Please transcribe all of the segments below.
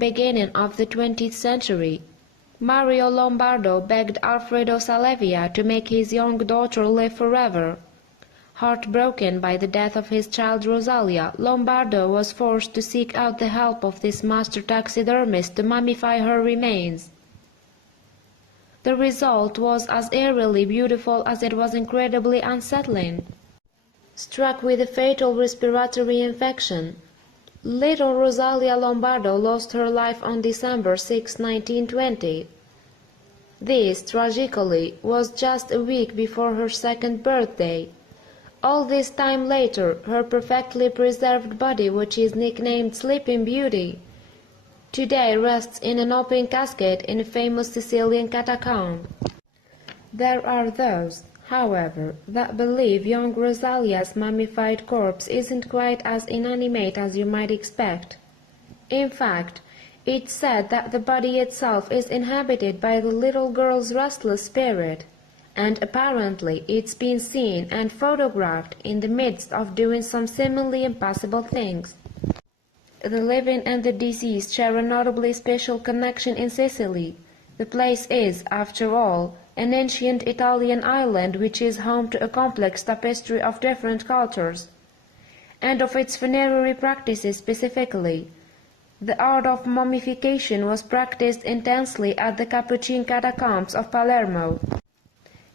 beginning of the 20th century. Mario Lombardo begged Alfredo Salafia to make his young daughter live forever. Heartbroken by the death of his child Rosalia, Lombardo was forced to seek out the help of this master taxidermist to mummify her remains. The result was as eerily beautiful as it was incredibly unsettling. Struck with a fatal respiratory infection, little Rosalia Lombardo lost her life on December 6, 1920. This, tragically, was just a week before her second birthday. All this time later, her perfectly preserved body, which is nicknamed Sleeping Beauty, today rests in an open casket in a famous Sicilian catacomb. There are those, however, that believe young Rosalia's mummified corpse isn't quite as inanimate as you might expect. In fact, it's said that the body itself is inhabited by the little girl's restless spirit, and apparently it's been seen and photographed in the midst of doing some seemingly impossible things. The living and the deceased share a notably special connection in Sicily. The place is, after all, an ancient Italian island which is home to a complex tapestry of different cultures, and of its funerary practices specifically. The art of mummification was practiced intensely at the Capuchin catacombs of Palermo.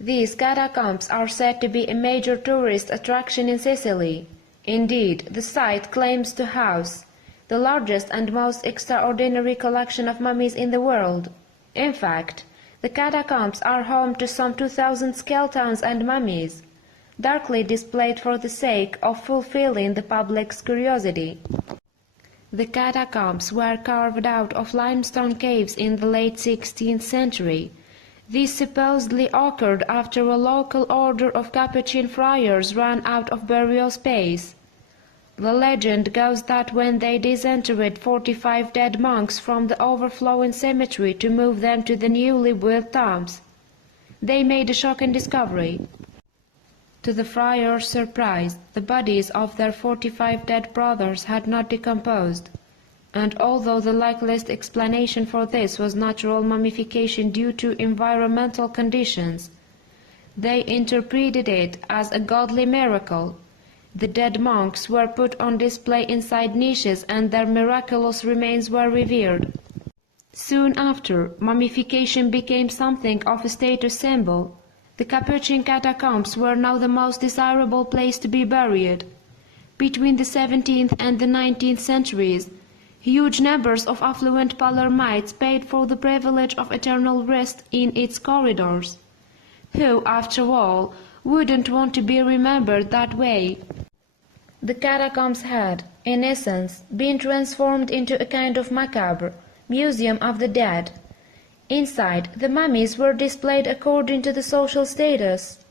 These catacombs are said to be a major tourist attraction in Sicily. Indeed, the site claims to house the largest and most extraordinary collection of mummies in the world. In fact, the catacombs are home to some 2,000 skeletons and mummies, darkly displayed for the sake of fulfilling the public's curiosity. The catacombs were carved out of limestone caves in the late 16th century. This supposedly occurred after a local order of Capuchin friars ran out of burial space. The legend goes that when they disinterred 45 dead monks from the overflowing cemetery to move them to the newly built tombs, they made a shocking discovery. To the friars' surprise, the bodies of their 45 dead brothers had not decomposed, and although the likeliest explanation for this was natural mummification due to environmental conditions, they interpreted it as a godly miracle. The dead monks were put on display inside niches and their miraculous remains were revered. Soon after, mummification became something of a status symbol. The Capuchin catacombs were now the most desirable place to be buried. Between the 17th and the 19th centuries, huge numbers of affluent Palermites paid for the privilege of eternal rest in its corridors. Who, after all, wouldn't want to be remembered that way? The catacombs had, in essence, been transformed into a kind of macabre museum of the dead. Inside, the mummies were displayed according to the social status,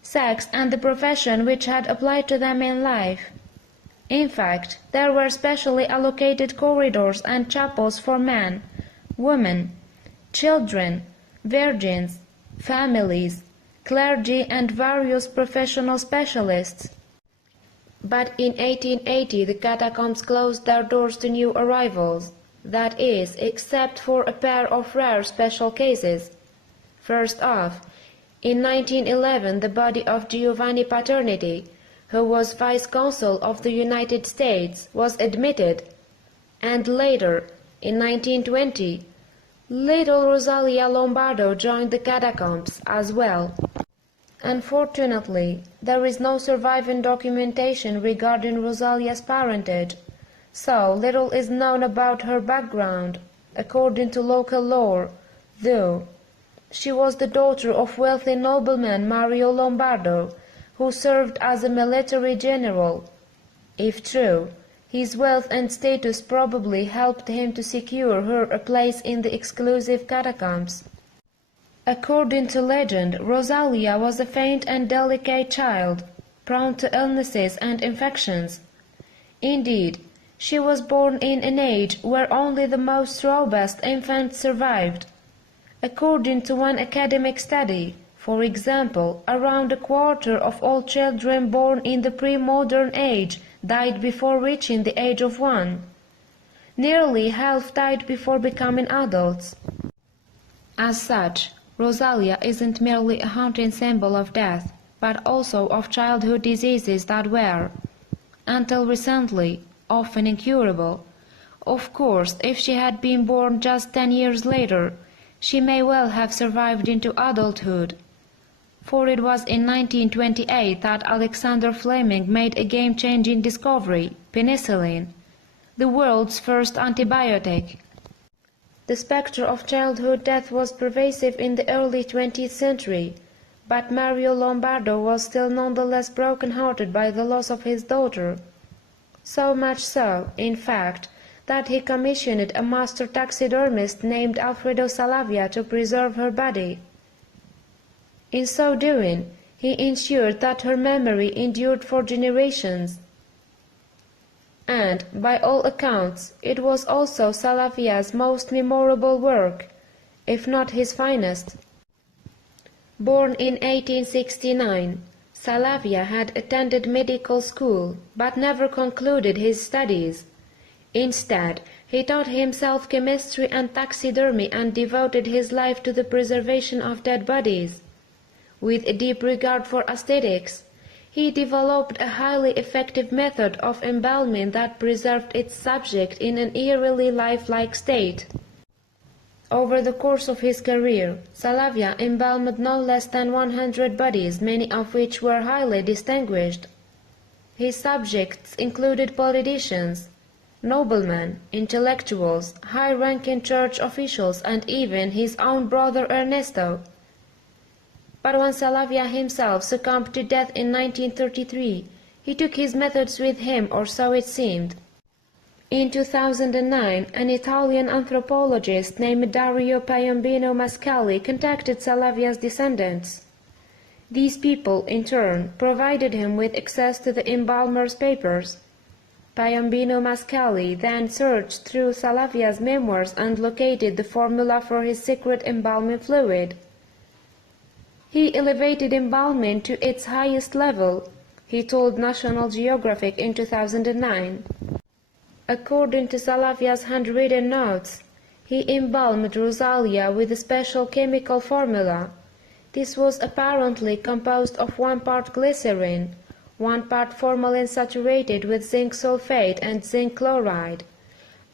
sex, and the profession which had applied to them in life. In fact, there were specially allocated corridors and chapels for men, women, children, virgins, families, clergy, and various professional specialists. But in 1880 the catacombs closed their doors to new arrivals, that is, except for a pair of rare special cases. First off, in 1911 the body of Giovanni Paternity, who was Vice Consul of the United States, was admitted, and later, in 1920, little Rosalia Lombardo joined the catacombs as well. Unfortunately, there is no surviving documentation regarding Rosalia's parentage, so little is known about her background, according to local lore, though she was the daughter of wealthy nobleman Mario Lombardo, who served as a military general. If true, his wealth and status probably helped him to secure her a place in the exclusive catacombs. According to legend, Rosalia was a faint and delicate child, prone to illnesses and infections. Indeed, she was born in an age where only the most robust infants survived. According to one academic study, for example, around a quarter of all children born in the pre-modern age died before reaching the age of 1. Nearly half died before becoming adults. As such, Rosalia isn't merely a haunting symbol of death, but also of childhood diseases that were, until recently, often incurable. Of course, if she had been born just 10 years later, she may well have survived into adulthood. For it was in 1928 that Alexander Fleming made a game-changing discovery, penicillin, the world's first antibiotic. The spectre of childhood death was pervasive in the early 20th century, but Mario Lombardo was still nonetheless broken-hearted by the loss of his daughter. So much so, in fact, that he commissioned a master taxidermist named Alfredo Salafia to preserve her body. In so doing, he ensured that her memory endured for generations. And, by all accounts, it was also Salafia's most memorable work, if not his finest. Born in 1869, Salafia had attended medical school, but never concluded his studies. Instead, he taught himself chemistry and taxidermy and devoted his life to the preservation of dead bodies. With a deep regard for aesthetics, he developed a highly effective method of embalming that preserved its subject in an eerily lifelike state. Over the course of his career, Salafia embalmed no less than 100 bodies, many of which were highly distinguished. His subjects included politicians, noblemen, intellectuals, high-ranking church officials, and even his own brother Ernesto. But when Salafia himself succumbed to death in 1933, he took his methods with him, or so it seemed. In 2009, an Italian anthropologist named Dario Piombino Mascali contacted Salafia's descendants. These people, in turn, provided him with access to the embalmer's papers. Piombino Mascali then searched through Salafia's memoirs and located the formula for his secret embalming fluid. He elevated embalming to its highest level, he told National Geographic in 2009. According to Salafia's handwritten notes, he embalmed Rosalia with a special chemical formula. This was apparently composed of 1 part glycerin, 1 part formalin saturated with zinc sulfate and zinc chloride,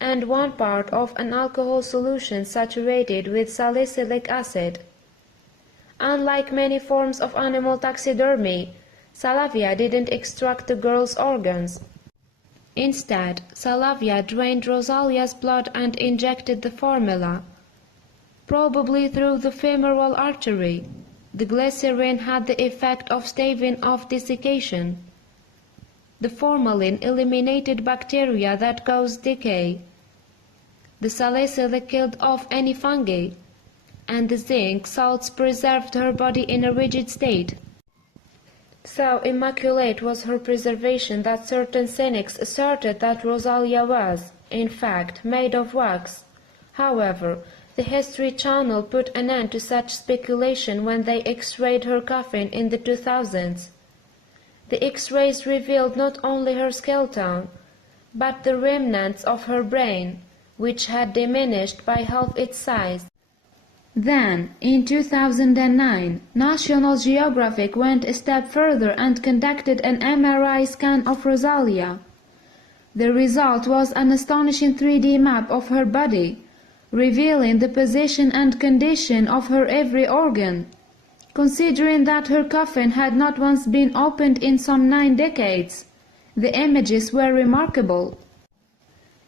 and 1 part of an alcohol solution saturated with salicylic acid. Unlike many forms of animal taxidermy, Salafia didn't extract the girl's organs. Instead, Salafia drained Rosalia's blood and injected the formula, probably through the femoral artery. The glycerin had the effect of staving off desiccation. The formalin eliminated bacteria that cause decay. The salicylic killed off any fungi, and the zinc salts preserved her body in a rigid state. So immaculate was her preservation that certain cynics asserted that Rosalia was, in fact, made of wax. However, the History Channel put an end to such speculation when they X-rayed her coffin in the 2000s. The X-rays revealed not only her skeleton, but the remnants of her brain, which had diminished by half its size. Then, in 2009, National Geographic went a step further and conducted an MRI scan of Rosalia. The result was an astonishing 3D map of her body, revealing the position and condition of her every organ. Considering that her coffin had not once been opened in some 9 decades, the images were remarkable.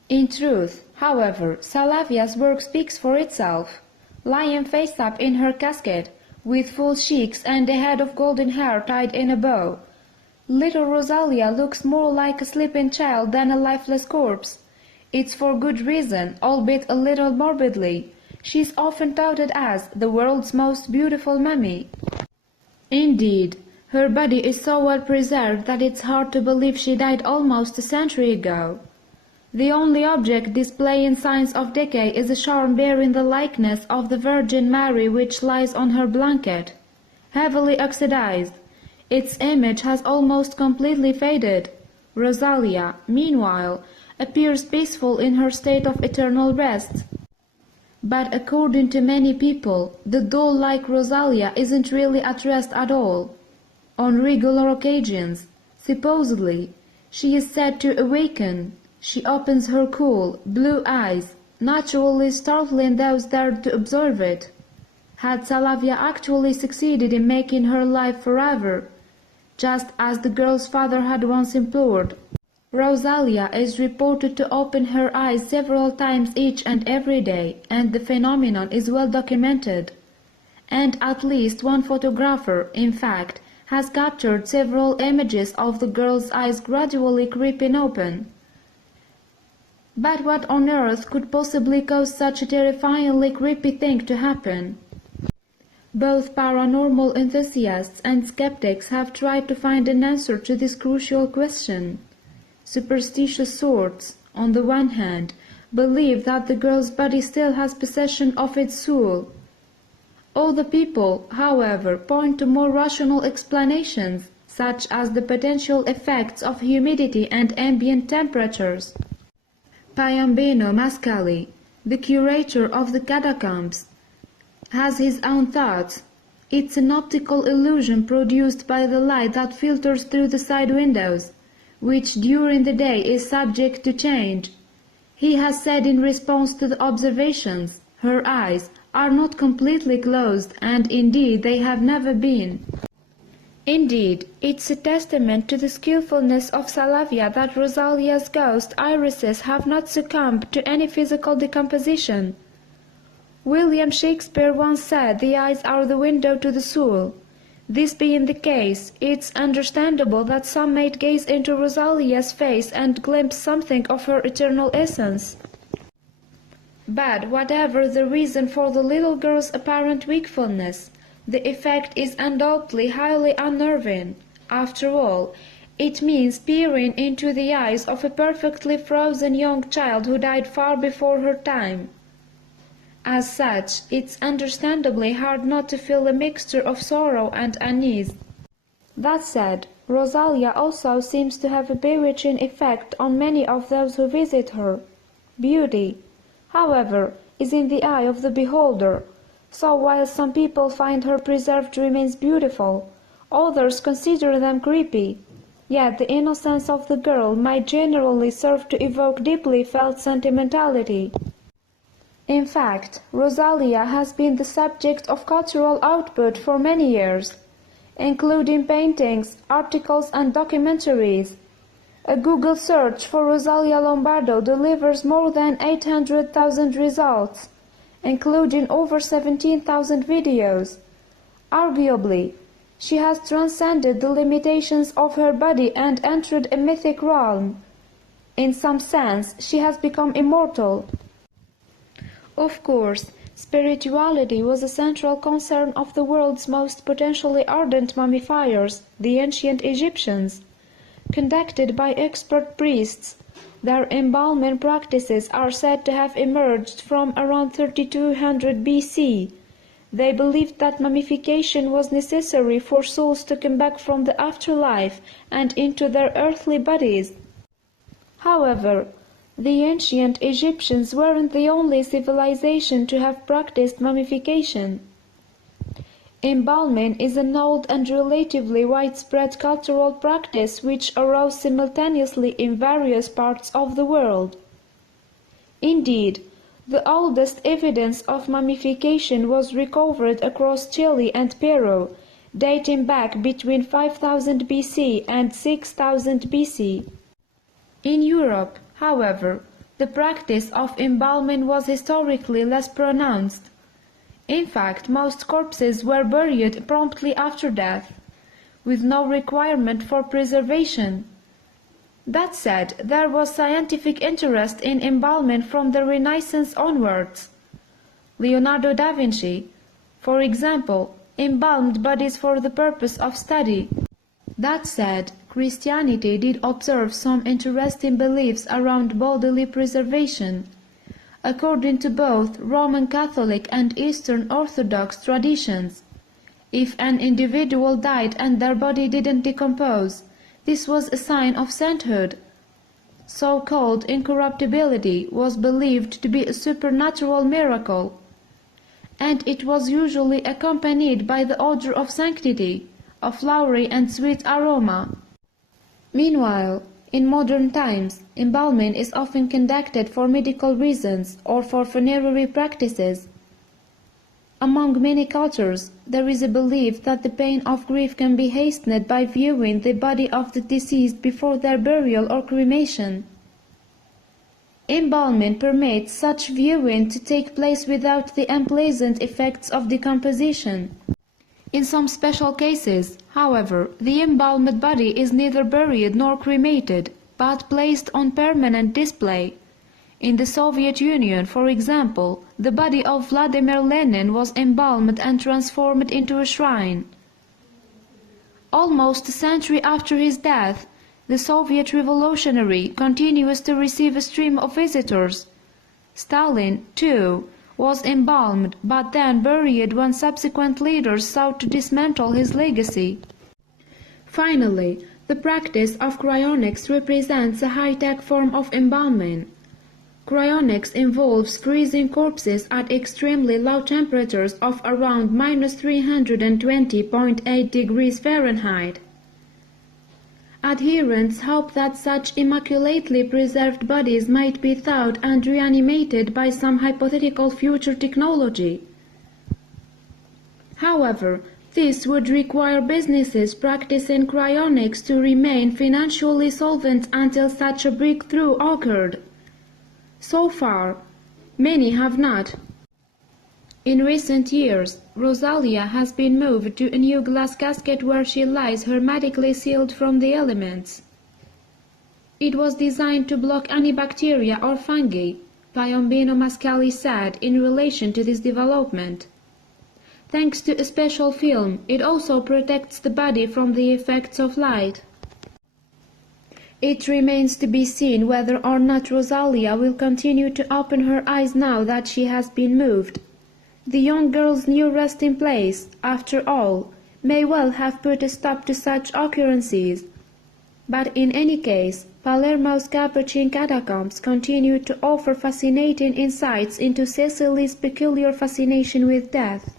In truth, however, Salafia's work speaks for itself. Lying face up in her casket, with full cheeks and a head of golden hair tied in a bow, little Rosalia looks more like a sleeping child than a lifeless corpse. It's for good reason, albeit a little morbidly. She's often touted as the world's most beautiful mummy. Indeed, her body is so well preserved that it's hard to believe she died almost a century ago. The only object displaying signs of decay is a charm bearing the likeness of the Virgin Mary which lies on her blanket. Heavily oxidized, its image has almost completely faded. Rosalia, meanwhile, appears peaceful in her state of eternal rest. But according to many people, the doll like Rosalia isn't really at rest at all. On regular occasions, supposedly, she is said to awaken. She opens her cool, blue eyes, naturally startling those there to observe it. Had Salafia actually succeeded in making her life forever, just as the girl's father had once implored? Rosalia is reported to open her eyes several times each and every day, and the phenomenon is well documented. And at least one photographer, in fact, has captured several images of the girl's eyes gradually creeping open. But what on earth could possibly cause such a terrifyingly creepy thing to happen? Both paranormal enthusiasts and skeptics have tried to find an answer to this crucial question. Superstitious sorts, on the one hand, believe that the girl's body still has possession of its soul. Other people, however, point to more rational explanations, such as the potential effects of humidity and ambient temperatures. Piombino Mascali, the curator of the catacombs, has his own thoughts. It's an optical illusion produced by the light that filters through the side windows, which during the day is subject to change. He has said in response to the observations, her eyes are not completely closed, and indeed they have never been. Indeed, it's a testament to the skillfulness of Salafia that Rosalia's ghost irises have not succumbed to any physical decomposition. William Shakespeare once said the eyes are the window to the soul. This being the case, it's understandable that some might gaze into Rosalia's face and glimpse something of her eternal essence. But whatever the reason for the little girl's apparent wakefulness, the effect is undoubtedly highly unnerving. After all, it means peering into the eyes of a perfectly frozen young child who died far before her time. As such, it's understandably hard not to feel a mixture of sorrow and unease. That said, Rosalia also seems to have a bewitching effect on many of those who visit her. Beauty, however, is in the eye of the beholder, so while some people find her preserved remains beautiful, others consider them creepy. Yet the innocence of the girl might generally serve to evoke deeply felt sentimentality. In fact, Rosalia has been the subject of cultural output for many years, including paintings, articles and documentaries. A Google search for Rosalia Lombardo delivers more than 800,000 results, including over 17,000 videos. Arguably, she has transcended the limitations of her body and entered a mythic realm. In some sense, she has become immortal. Of course, spirituality was a central concern of the world's most potentially ardent mummifiers, the ancient Egyptians. Conducted by expert priests, their embalming practices are said to have emerged from around 3200 BC. They believed that mummification was necessary for souls to come back from the afterlife and into their earthly bodies. However, the ancient Egyptians weren't the only civilization to have practiced mummification. Embalming is an old and relatively widespread cultural practice which arose simultaneously in various parts of the world. Indeed, the oldest evidence of mummification was recovered across Chile and Peru, dating back between 5000 BC and 6000 BC. In Europe, however, the practice of embalming was historically less pronounced. In fact, most corpses were buried promptly after death, with no requirement for preservation. That said, there was scientific interest in embalming from the Renaissance onwards. Leonardo da Vinci, for example, embalmed bodies for the purpose of study. That said, Christianity did observe some interesting beliefs around bodily preservation. According to both Roman Catholic and Eastern Orthodox traditions, if an individual died and their body didn't decompose, this was a sign of sainthood. So-called incorruptibility was believed to be a supernatural miracle, and it was usually accompanied by the odor of sanctity, a flowery and sweet aroma. Meanwhile, in modern times, embalming is often conducted for medical reasons or for funerary practices. Among many cultures, there is a belief that the pain of grief can be hastened by viewing the body of the deceased before their burial or cremation. Embalming permits such viewing to take place without the unpleasant effects of decomposition. In some special cases, however, the embalmed body is neither buried nor cremated, but placed on permanent display. In the Soviet Union, for example, the body of Vladimir Lenin was embalmed and transformed into a shrine. Almost a century after his death, the Soviet revolutionary continues to receive a stream of visitors. Stalin, too, was embalmed, but then buried when subsequent leaders sought to dismantle his legacy. Finally, the practice of cryonics represents a high-tech form of embalming. Cryonics involves freezing corpses at extremely low temperatures of around -320.8 degrees Fahrenheit. Adherents hope that such immaculately preserved bodies might be thawed and reanimated by some hypothetical future technology. However, this would require businesses practicing cryonics to remain financially solvent until such a breakthrough occurred. So far, many have not. In recent years, Rosalia has been moved to a new glass casket where she lies hermetically sealed from the elements. It was designed to block any bacteria or fungi, Piombino Mascali said in relation to this development. Thanks to a special film, it also protects the body from the effects of light. It remains to be seen whether or not Rosalia will continue to open her eyes now that she has been moved. The young girl's new resting place, after all, may well have put a stop to such occurrences. But in any case, Palermo's Capuchin catacombs continue to offer fascinating insights into Sicily's peculiar fascination with death.